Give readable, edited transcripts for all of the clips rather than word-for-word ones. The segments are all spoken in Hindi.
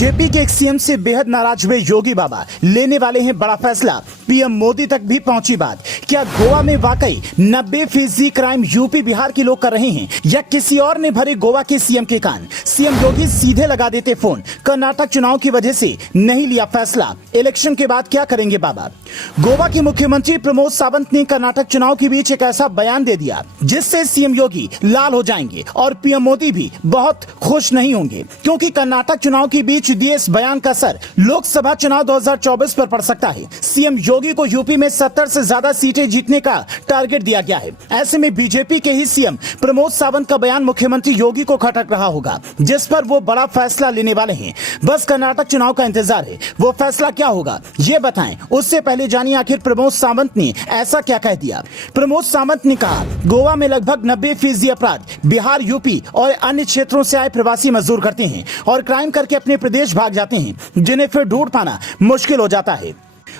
बीजेपी के एक सीएम से बेहद नाराज हुए योगी बाबा लेने वाले हैं बड़ा फैसला। पीएम मोदी तक भी पहुंची बात। क्या गोवा में वाकई 90% क्राइम यूपी बिहार के लोग कर रहे हैं या किसी और ने भरे गोवा के सीएम के कान? सीएम योगी सीधे लगा देते फोन। कर्नाटक चुनाव की वजह से नहीं लिया फैसला, इलेक्शन के बाद क्या करेंगे बाबा? गोवा के मुख्यमंत्री प्रमोद सावंत ने कर्नाटक चुनाव के बीच एक ऐसा बयान दे दिया जिससे सीएम योगी लाल हो जाएंगे और पीएम मोदी भी बहुत खुश नहीं होंगे, क्योंकि कर्नाटक चुनाव के बीच दिए इस बयान का असर लोकसभा चुनाव 2024 पर पड़ सकता है। सीएम योगी को यूपी में 70 से ज्यादा सीटें जीतने का टारगेट दिया गया है। ऐसे में बीजेपी के ही सीएम प्रमोद सावंत का बयान मुख्यमंत्री योगी को खटक रहा होगा, जिस पर वो बड़ा फैसला लेने वाले हैं। बस कर्नाटक चुनाव का इंतजार है। वो फैसला क्या होगा ये बताएं, उससे पहले जानिए आखिर प्रमोद सावंत ने ऐसा क्या कह दिया। प्रमोद सावंत ने कहा, गोवा में लगभग 90% अपराध बिहार, यूपी और अन्य क्षेत्रों से आए प्रवासी मजदूर करते हैं और क्राइम करके अपने प्रदेश भाग जाते हैं, जिन्हें फिर ढूंढ पाना मुश्किल हो जाता है।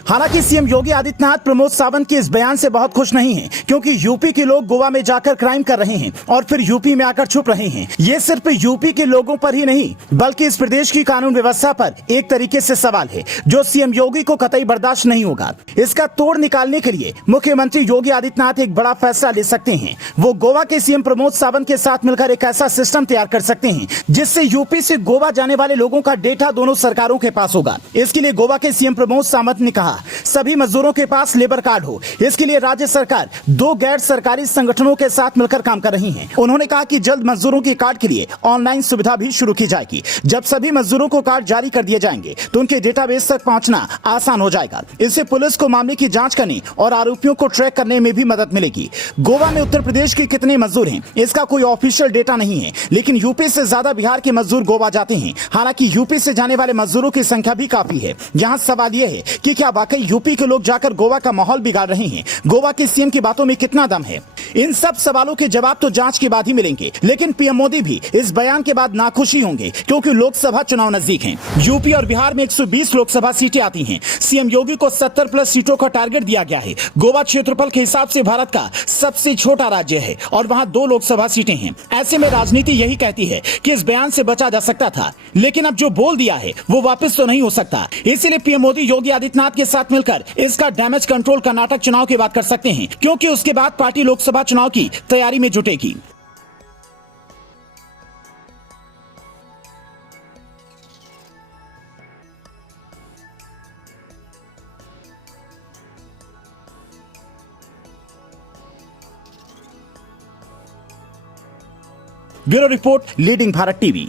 हालांकि सीएम योगी आदित्यनाथ प्रमोद सावंत के इस बयान से बहुत खुश नहीं हैं, क्योंकि यूपी के लोग गोवा में जाकर क्राइम कर रहे हैं और फिर यूपी में आकर छुप रहे हैं। ये सिर्फ यूपी के लोगों पर ही नहीं बल्कि इस प्रदेश की कानून व्यवस्था पर एक तरीके से सवाल है, जो सीएम योगी को कतई बर्दाश्त नहीं होगा। इसका तोड़ निकालने के लिए मुख्यमंत्री योगी आदित्यनाथ एक बड़ा फैसला ले सकते हैं। वो गोवा के सीएम प्रमोद सावंत के साथ मिलकर एक ऐसा सिस्टम तैयार कर सकते हैं जिससे यूपी से गोवा जाने वाले लोगों का डेटा दोनों सरकारों के पास होगा। इसके लिए गोवा के सीएम प्रमोद सावंत ने कहा, सभी मजदूरों के पास लेबर कार्ड हो। इसके लिए राज्य सरकार 2 गैर सरकारी संगठनों के साथ मिलकर काम कर रही है। उन्होंने कहा कि जल्द मजदूरों के कार्ड के लिए ऑनलाइन सुविधा भी शुरू की जाएगी। जब सभी मजदूरों को कार्ड जारी कर दिए जाएंगे तो उनके डेटाबेस तक पहुंचना आसान हो जाएगा। इससे पुलिस को मामले की जांच करने और आरोपियों को ट्रैक करने में भी मदद मिलेगी। गोवा में उत्तर प्रदेश के कितने मजदूर हैं इसका कोई ऑफिशियल डेटा नहीं है, लेकिन यूपी से ज्यादा बिहार के मजदूर गोवा जाते हैं। हालांकि यूपी से जाने वाले मजदूरों की संख्या भी काफी है। यहाँ सवाल यह है कि क्या वाकई यूपी के लोग जाकर गोवा का माहौल बिगाड़ रहे हैं? गोवा के सीएम की बातों में कितना दम है? इन सब सवालों के जवाब तो जांच के बाद ही मिलेंगे। लेकिन पीएम मोदी भी इस बयान के बाद नाखुशी होंगे, क्योंकि लोकसभा चुनाव नजदीक हैं। यूपी और बिहार में 120 लोकसभा सीटें आती हैं। सीएम योगी को 70+ सीटों का टारगेट दिया गया है। गोवा क्षेत्रफल के हिसाब से भारत का सबसे छोटा राज्य है और वहां 2 लोकसभा सीटें हैं। ऐसे में राजनीति यही कहती है कि इस बयान से बचा जा सकता था, लेकिन अब जो बोल दिया है वो वापस तो नहीं हो सकता। इसीलिए पीएम मोदी योगी आदित्यनाथ के साथ मिलकर इसका डैमेज कंट्रोल कर्नाटक चुनाव के बाद कर सकते हैं, क्योंकि उसके बाद पार्टी लोकसभा चुनाव की तैयारी में जुटेगी। Bureau report, leading Bharat TV.